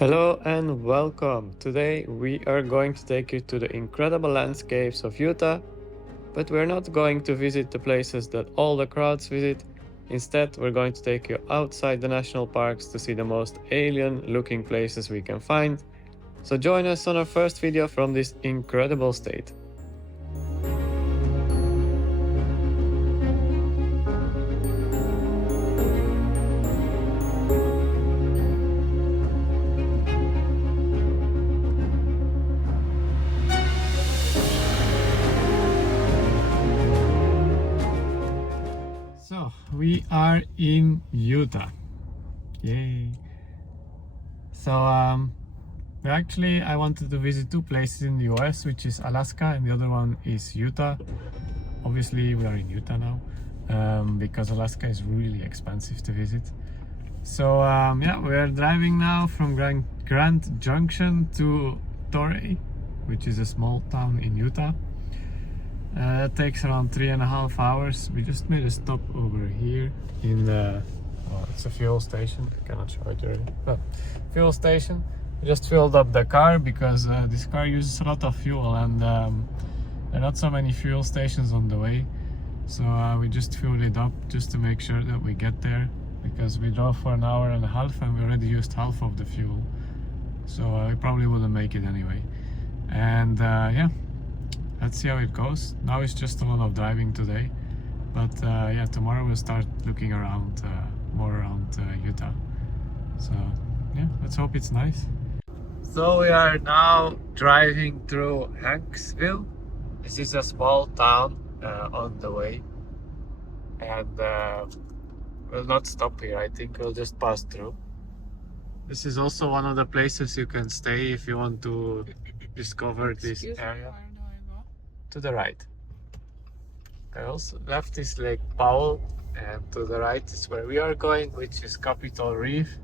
Hello and welcome. Today we are going to take you to the incredible landscapes of Utah, but we're not going to visit the places that all the crowds visit. Instead, we're going to take you outside the national parks to see the most alien looking places we can find. So join us on our first video from this incredible state. So we are in Utah. Yay! So I wanted to visit two places in the US, which is Alaska and the other one is Utah. Obviously we are in Utah now because Alaska is really expensive to visit. So we are driving now from Grand Junction to Torey, which is a small town in Utah. That takes around 3.5 hours. We just made a stop over here in the, it's a fuel station. I cannot show it already. But fuel station. We just filled up the car because this car uses a lot of fuel and there are not so many fuel stations on the way. So we just filled it up just to make sure that we get there, because we drove for 1.5 hours and we already used half of the fuel. So we probably wouldn't make it anyway. And let's see how it goes. Now it's just a lot of driving today, but tomorrow we'll start looking around more around Utah. So let's hope it's nice. So we are now driving through Hanksville. This is a small town on the way, and we'll not stop here. I think we'll just pass through. This is also one of the places you can stay if you want to discover this area. To the right. I also left is Lake Powell, and to the right is where we are going, which is Capitol Reef.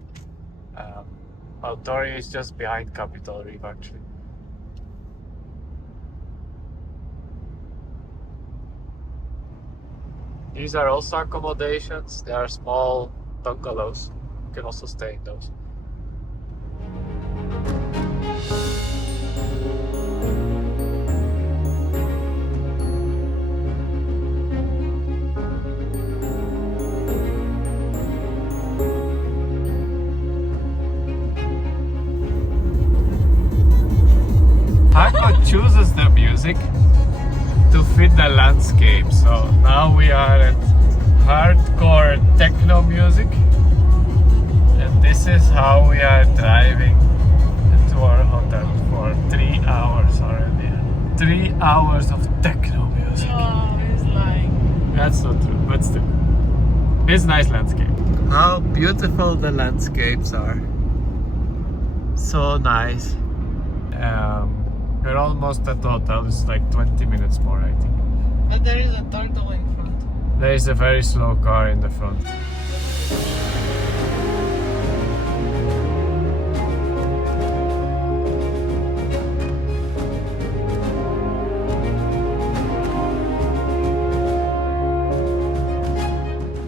Torey is just behind Capitol Reef actually. These are also accommodations. They are small bungalows. You can also stay in those. Chooses the music to fit the landscape. So now we are at hardcore techno music, and this is how we are driving to our hotel for 3 hours already. 3 hours of techno music. Oh, it's lying. That's not true, but still, it's nice landscape. How beautiful the landscapes are. So nice. We're almost at the hotel. It's like 20 minutes more, I think. But there is a turtle in front. There is a very slow car in the front.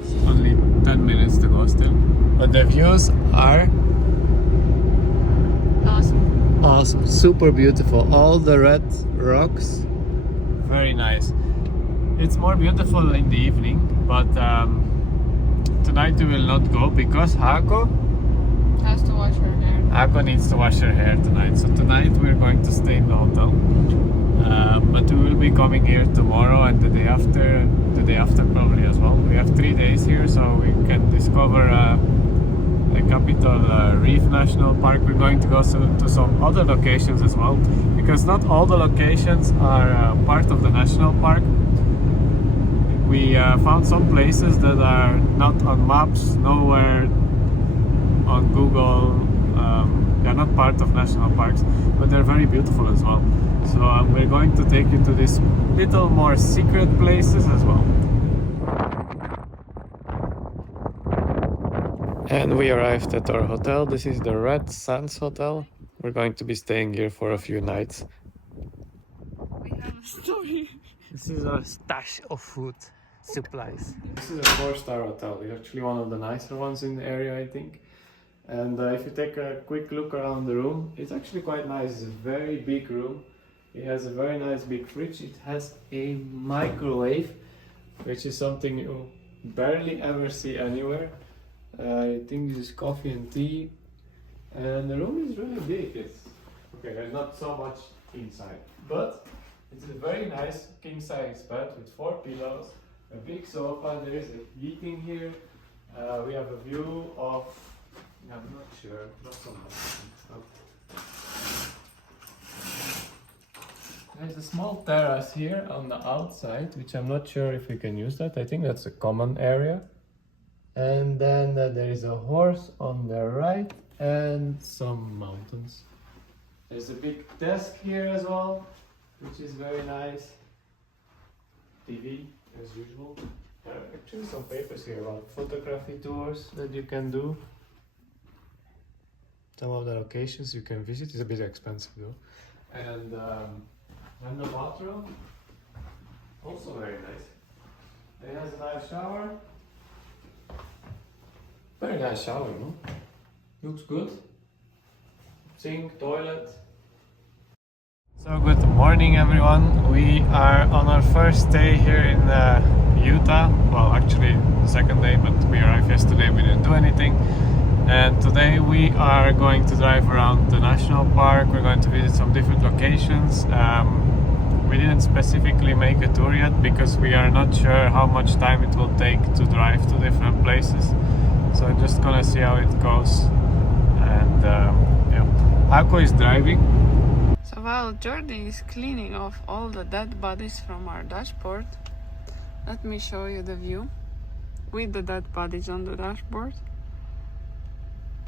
It's only 10 minutes to go still. But the views are awesome, super beautiful. All the red rocks, very nice. It's more beautiful in the evening, but tonight we will not go because Hako has to wash her hair. Hako needs to wash her hair tonight. So tonight we're going to stay in the hotel, but we will be coming here tomorrow and the day after probably as well. We have 3 days here, so we can discover the Capitol Reef National Park. We're going to go to some other locations as well, because not all the locations are part of the national park. We found some places that are not on maps, nowhere on Google. They're not part of national parks, but they're very beautiful as well. So we're going to take you to these little more secret places as well. And we arrived at our hotel. This is the Red Sands Hotel. We're going to be staying here for a few nights. We have a story. This is our stash of food supplies. This is a 4-star hotel. It's actually one of the nicer ones in the area, I think. And if you take a quick look around the room, it's actually quite nice. It's a very big room. It has a very nice big fridge. It has a microwave, which is something you barely ever see anywhere. I think this is coffee and tea. And the room is really big. It's okay, there's not so much inside, but it's a very nice king size bed with 4 pillows, a big sofa. There is a heating here. We have a view of, I'm not sure, not so much. There's a small terrace here on the outside, which I'm not sure if we can use that. I think that's a common area. And then there is a horse on the right and some mountains. There's a big desk here as well, which is very nice. TV as usual. There are actually some papers here about photography tours that you can do. Some of the locations you can visit. It's a bit expensive though. And the bathroom, also very nice. It has a nice shower. Very nice shower, no? Looks good. Sink, toilet. So good morning everyone. We are on our first day here in Utah. Well, actually the second day, but we arrived yesterday, we didn't do anything. And today we are going to drive around the national park. We're going to visit some different locations. We didn't specifically make a tour yet because we are not sure how much time it will take to drive to different places. So I'm just gonna see how it goes. And yeah, Ako is driving. So while Jordi is cleaning off all the dead bodies from our dashboard, let me show you the view with the dead bodies on the dashboard.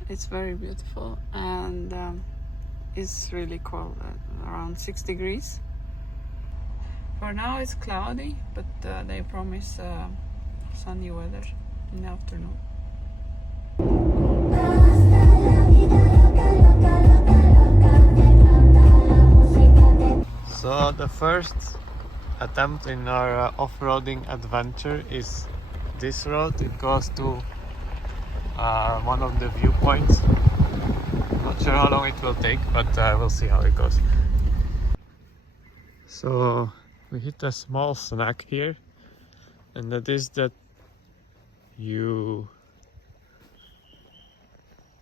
It's very beautiful and it's really cold, around 6 degrees. For now it's cloudy, but they promise sunny weather in the afternoon. So the first attempt in our off-roading adventure is this road. It goes to one of the viewpoints. Not sure how long it will take, but we'll see how it goes. So we hit a small snack here, and that is that you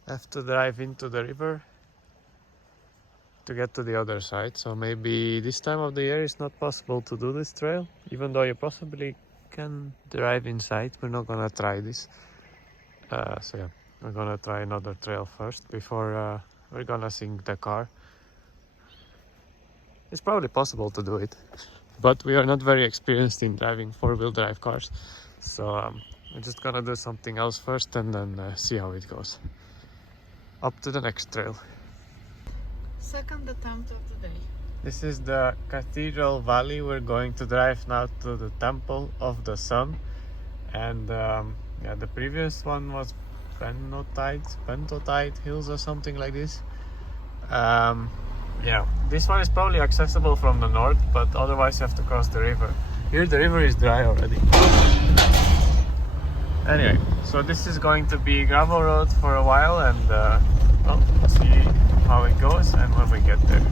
have to drive into the river to get to the other side. So maybe this time of the year it's not possible to do this trail, even though you possibly can drive inside. We're not gonna try this. So yeah, we're gonna try another trail first before we're gonna sink the car. It's probably possible to do it, but we are not very experienced in driving 4-wheel drive cars. So I'm just gonna do something else first and then see how it goes. Up to the next trail. Second attempt of the day. This is the Cathedral Valley. We're going to drive now to the Temple of the Sun. And yeah, the previous one was Pentotite Hills or something like this. Yeah, this one is probably accessible from the north, but otherwise you have to cross the river. Here the river is dry already. Anyway, so this is going to be gravel road for a while, and well, we'll see how it goes and when we get there.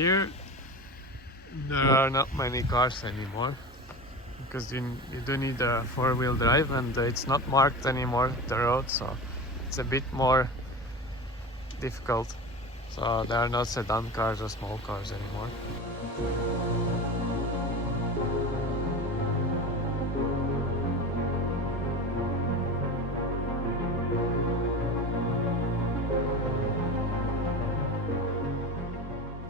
here there are not many cars anymore because you do need a four-wheel drive, and it's not marked anymore, the road, so it's a bit more difficult. So there are no sedan cars or small cars anymore.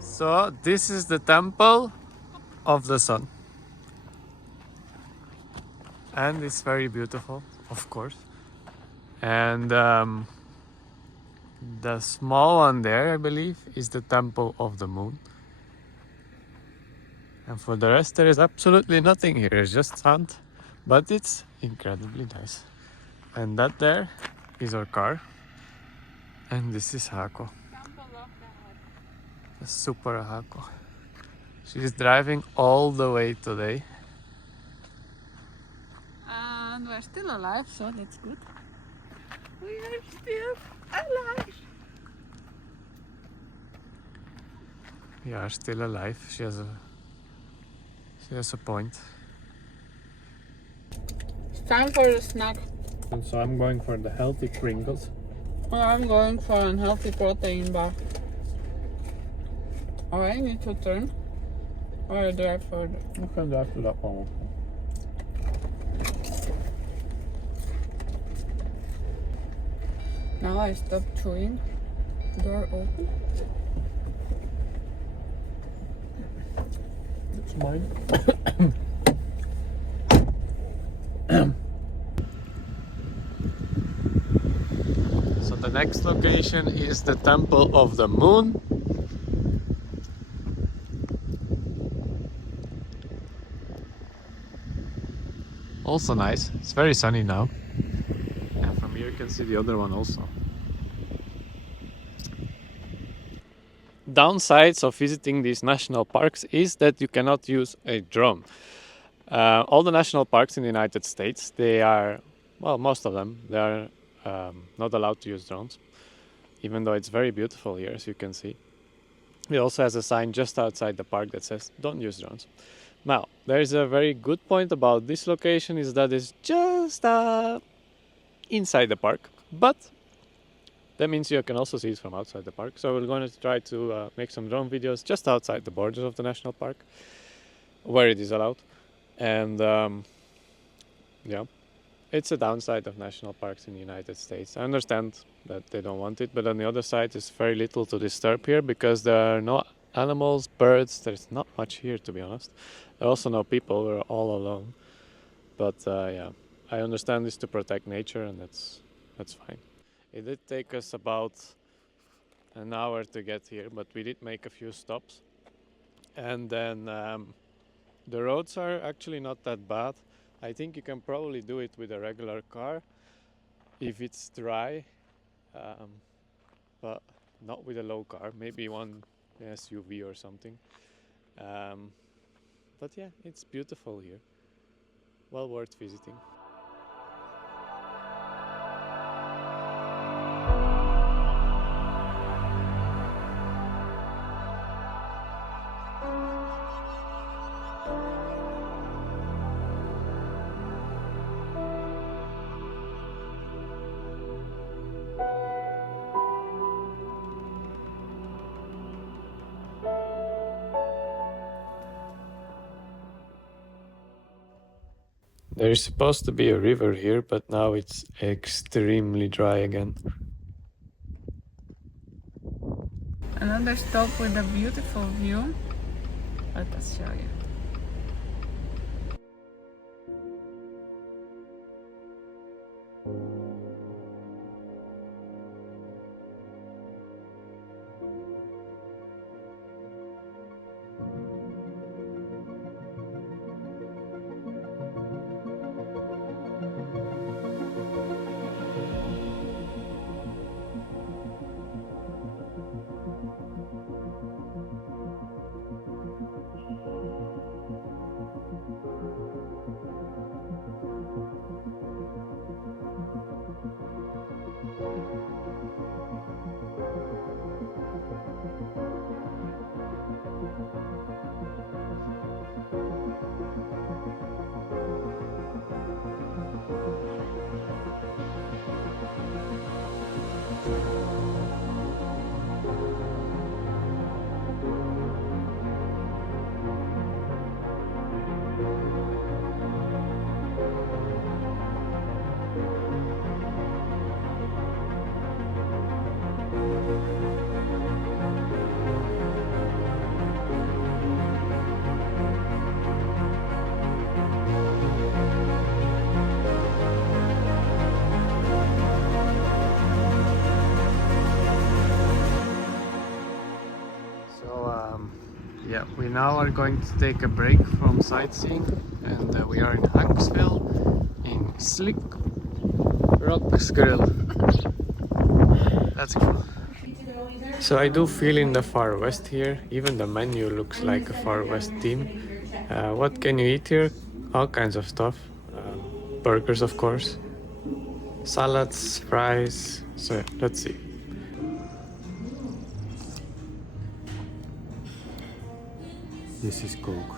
So this is the temple of the sun, and it's very beautiful, of course. And the small one there, I believe, is the temple of the moon. And for the rest, there is absolutely nothing here. It's just sand, but it's incredibly nice. And that there is our car, and this is Hako, the super Hako. She's driving all the way today. And we're still alive, so that's good. We are still alive. We are still alive. She has a point. It's time for the snack. And so I'm going for the healthy Pringles. I'm going for an healthy protein bar. Oh, I need to turn. Or drive further. You can drive to that one. Now I stop chewing. Door open. It's mine. So the next location is the Temple of the Moon. Also nice. It's very sunny now. And from here you can see the other one also. Downsides of visiting these national parks is that you cannot use a drone. All the national parks in the United States, they are, well, most of them, they are not allowed to use drones, even though it's very beautiful here, as you can see. It also has a sign just outside the park that says, don't use drones. Now, there is a very good point about this location, is that it's just inside the park, but that means you can also see it from outside the park. So we're going to try to make some drone videos just outside the borders of the national park, where it is allowed. And yeah, it's a downside of national parks in the United States. I understand that they don't want it, but on the other side, there's very little to disturb here because there are no animals, birds. There's not much here, to be honest. There are also no people. We're all alone. But yeah, I understand this to protect nature, and that's fine. It did take us about an hour to get here, but we did make a few stops. And then the roads are actually not that bad. I think you can probably do it with a regular car if it's dry, but not with a low car, maybe one SUV or something. But yeah, it's beautiful here. Well worth visiting. There's supposed to be a river here, but now it's extremely dry again. Another stop with a beautiful view. Let us show you. Yeah, we now are going to take a break from sightseeing, and we are in Hanksville in Slick Rock's Grill. Let's go. So I do feel in the Far West here. Even the menu looks like a Far West theme. What can you eat here? All kinds of stuff. Burgers, of course. Salads, fries. So yeah, let's see. This is Coke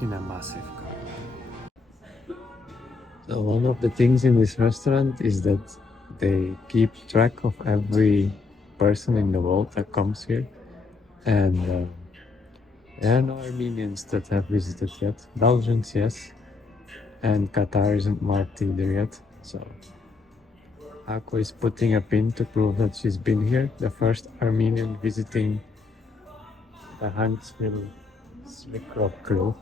in a massive cup. So one of the things in this restaurant is that they keep track of every person in the world that comes here. And there are no Armenians that have visited yet. Belgians, yes. And Qatar isn't marked either yet. So Ako is putting a pin to prove that she's been here. The first Armenian visiting the Huntsville Slick Rock Grill.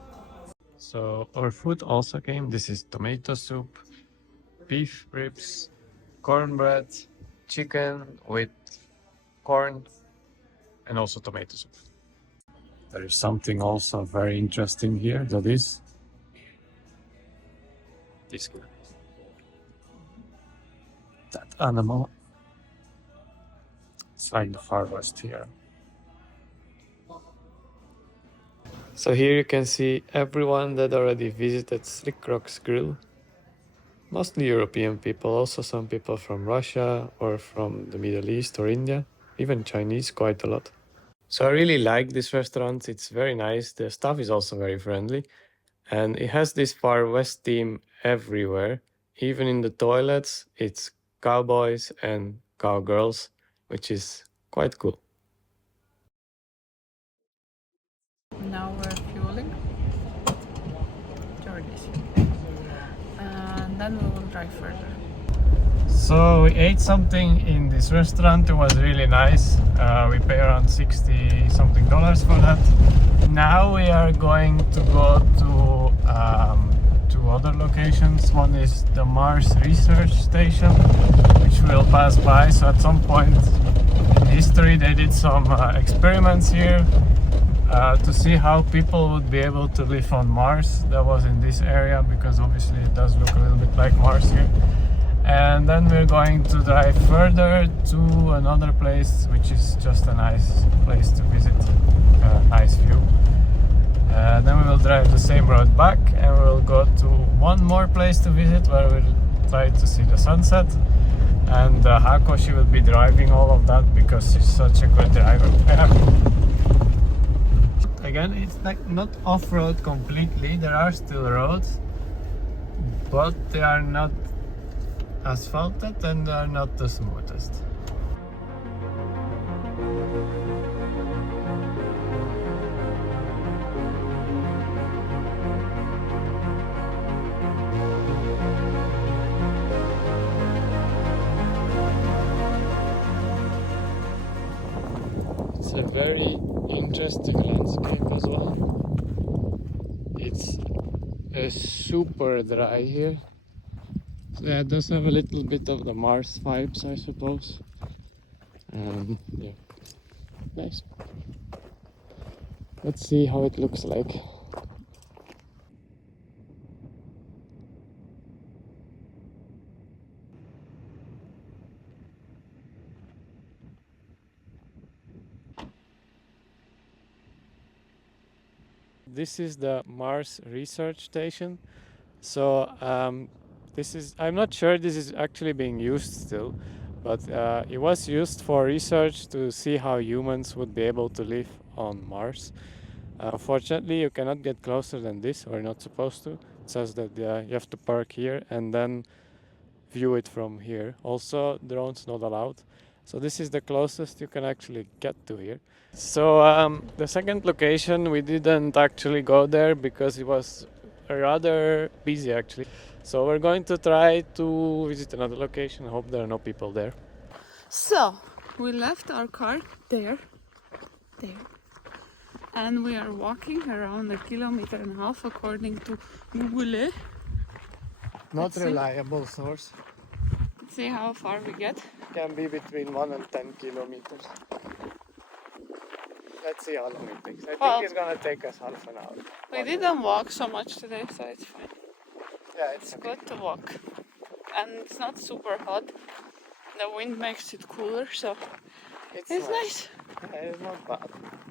So our food also came. This is tomato soup, beef ribs, cornbread, chicken with corn, and also tomato soup. There is something also very interesting here, that is this guy. That animal. It's like the Far West here. So here you can see everyone that already visited Slick Rock's Grill. Mostly European people, also some people from Russia or from the Middle East or India, even Chinese quite a lot. So I really like this restaurant. It's very nice. The staff is also very friendly. And it has this Far West theme everywhere. Even in the toilets, it's cowboys and cowgirls, which is quite cool. Now we're fueling. Jordy's. And then we will drive further. So we ate something in this restaurant. It was really nice. We pay around $60 something for that. Now we are going to go to two other locations. One is the Mars Research Station, which we'll pass by. So at some point in history they did some experiments here to see how people would be able to live on Mars. That was in this area because obviously it does look a little bit like Mars here. And then we're going to drive further to another place, which is just a nice place to visit, nice view. Then we will drive the same road back, and we will go to one more place to visit where we'll try to see the sunset. And Hako, she will be driving all of that because she's such a good driver. Again, it's like not off-road completely. There are still roads, but they are not asphalted and they are not the smoothest. It's a very interesting landscape as well. It's super dry here. So yeah, it does have a little bit of the Mars vibes, I suppose. Yeah, nice. Let's see how it looks like. This is the Mars Research Station. So I'm not sure this is actually being used still, but it was used for research to see how humans would be able to live on Mars. Unfortunately, you cannot get closer than this, or you're not supposed to. It says that you have to park here and then view it from here. Also, drones not allowed. So this is the closest you can actually get to here. So the second location, we didn't actually go there because it was rather busy actually. So we're going to try to visit another location. I hope there are no people there. So we left our car there, and we are walking around 1.5 kilometers according to Google. Not reliable source. Let's see how far we get. Can be between 1 and 10 kilometers. Let's see how long it takes. I think it's gonna take us half an hour. We didn't walk so much today, so it's fine. Yeah, It's good to walk. And it's not super hot. The wind makes it cooler, so it's nice. Yeah, it's not bad.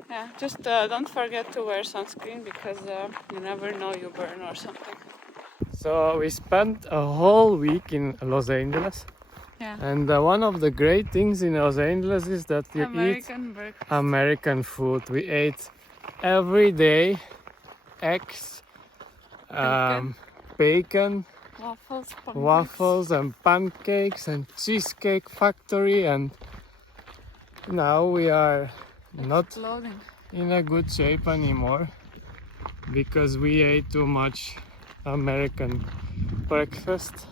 Yeah, just don't forget to wear sunscreen because you never know you burn or something. So we spent a whole week in Los Angeles. Yeah. And one of the great things in Los Angeles is that you American breakfast. American food. We ate every day eggs, bacon, waffles and pancakes and cheesecake factory, and now we are not in a good shape anymore because we ate too much American breakfast.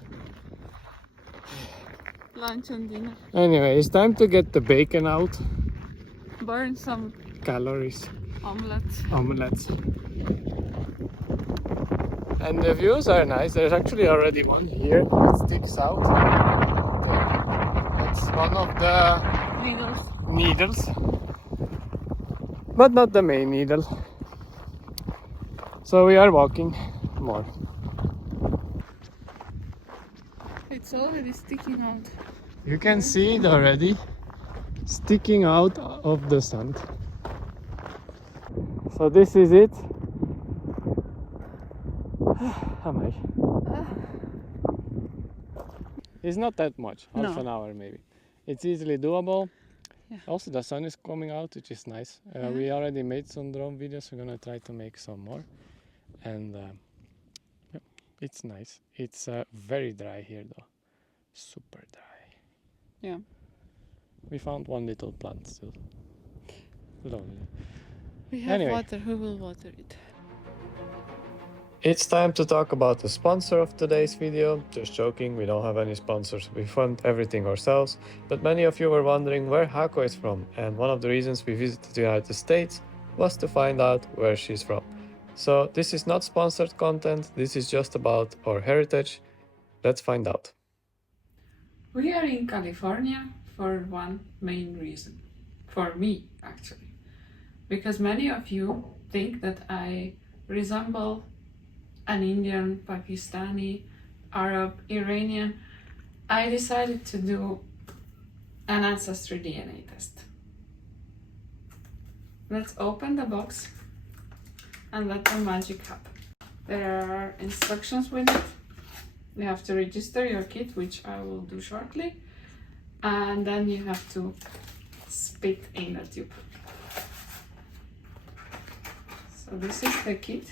Lunch and dinner. Anyway, it's time to get the bacon out. Burn some Calories. omelets. And the views are nice. There's actually already one here that sticks out. That's one of the needles. But not the main needle. So we are walking more. It's already sticking out. You can see it already sticking out of the sand. So this is it. It's not that much, half an hour maybe. It's easily doable. Yeah. Also the sun is coming out, which is nice. We already made some drone videos, we're gonna try to make some more. And yeah, it's nice. It's very dry here though, super dry. Yeah. We found one little plant still. Lovely. We have water, who will water it? It's time to talk about the sponsor of today's video. Just joking, we don't have any sponsors. We fund everything ourselves. But many of you were wondering where Hako is from, and one of the reasons we visited the United States was to find out where she's from. So this is not sponsored content, this is just about our heritage. Let's find out. We are in California for one main reason. For me, actually. Because many of you think that I resemble an Indian, Pakistani, Arab, Iranian. I decided to do an ancestry DNA test. Let's open the box and let the magic happen. There are instructions with it. You have to register your kit, which I will do shortly, and then you have to spit in the tube. So this is the kit.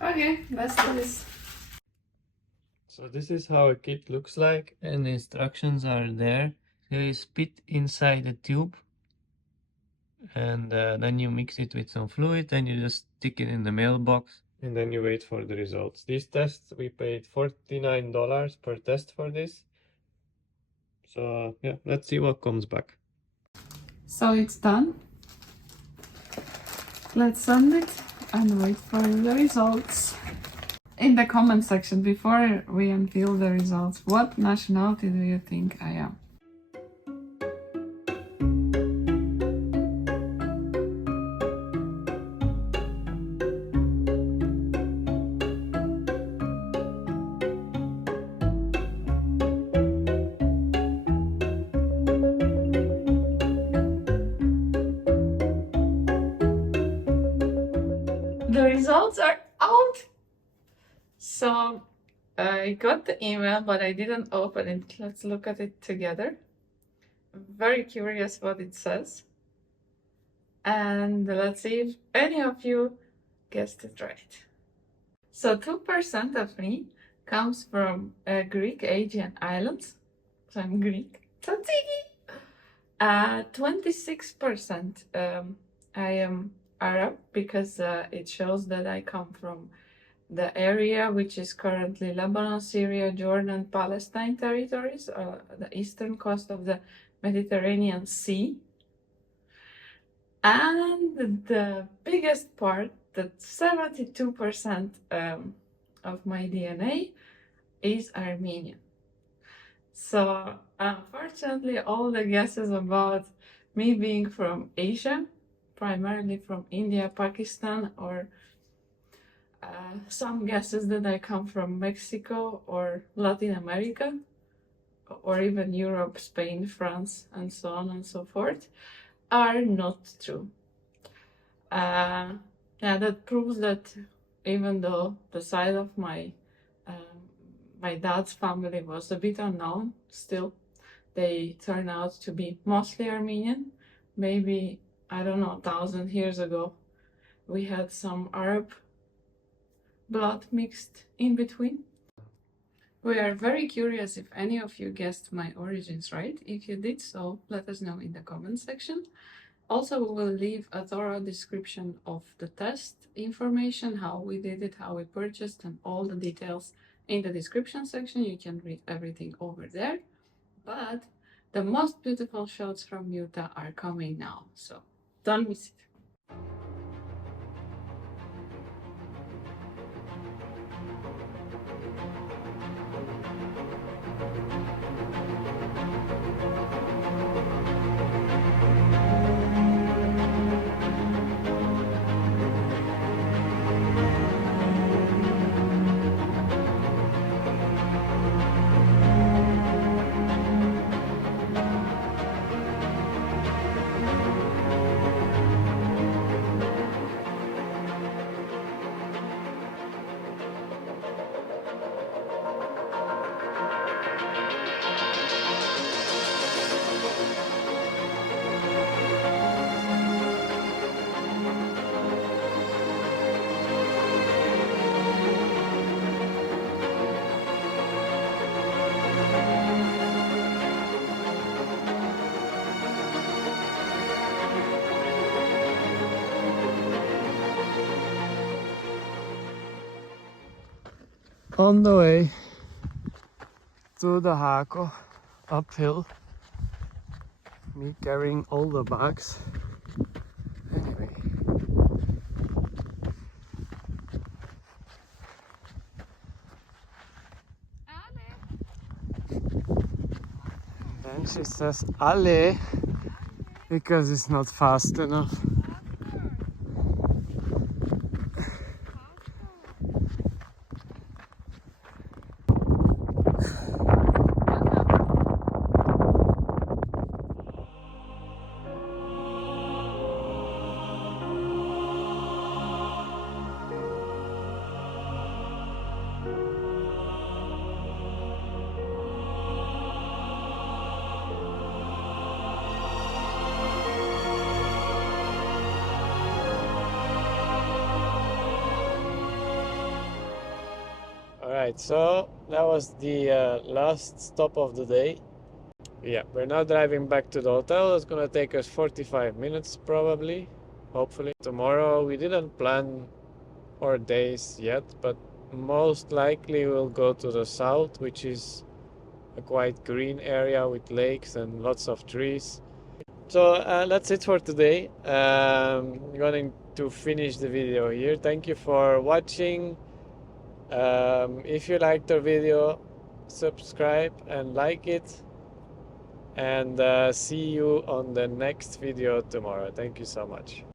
Okay, let's do this. So this is how a kit looks like, and the instructions are there. So you spit inside the tube, and then you mix it with some fluid, and you just stick it in the mailbox, and then you wait for the results. These tests, we paid $49 per test for this. So yeah, let's see what comes back. So it's done. Let's send it and wait for the results. In the comment section, before we unveil the results, what nationality do you think I am? The results are out! So I got the email, but I didn't open it. Let's look at it together. very curious what it says. And let's see if any of you guessed it right. So 2% of me comes from Greek Aegean Islands. So I'm Greek. Tzatziki! 26% I am Arab because it shows that I come from the area which is currently Lebanon, Syria, Jordan, Palestine territories, the eastern coast of the Mediterranean Sea. And the biggest part, that 72% of my DNA is Armenian. So unfortunately, all the guesses about me being from Asia, primarily from India, Pakistan, or some guesses that I come from Mexico or Latin America, or even Europe, Spain, France, and so on and so forth, are not true. Yeah, that proves that even though the side of my dad's family was a bit unknown, still they turn out to be mostly Armenian. Maybe, I don't know, 1,000 years ago we had some Arab blood mixed in between. We are very curious if any of you guessed my origins right. If you did so, let us know in the comment section. Also, we will leave a thorough description of the test information, how we did it, how we purchased, and all the details in the description section. You can read everything over there. But the most beautiful shots from Utah are coming now, so don't miss it. On the way to the Hako uphill, me carrying all the bags. Anyway, and then she says Ale because it's not fast enough. Alright, so that was the last stop of the day. Yeah, we're now driving back to the hotel. It's gonna take us 45 minutes probably, hopefully. Tomorrow we didn't plan our days yet, but most likely we'll go to the south, which is a quite green area with lakes and lots of trees. So that's it for today. I'm going to finish the video here. Thank you for watching. If you liked our video, subscribe and like it, and see you on the next video tomorrow. Thank you so much.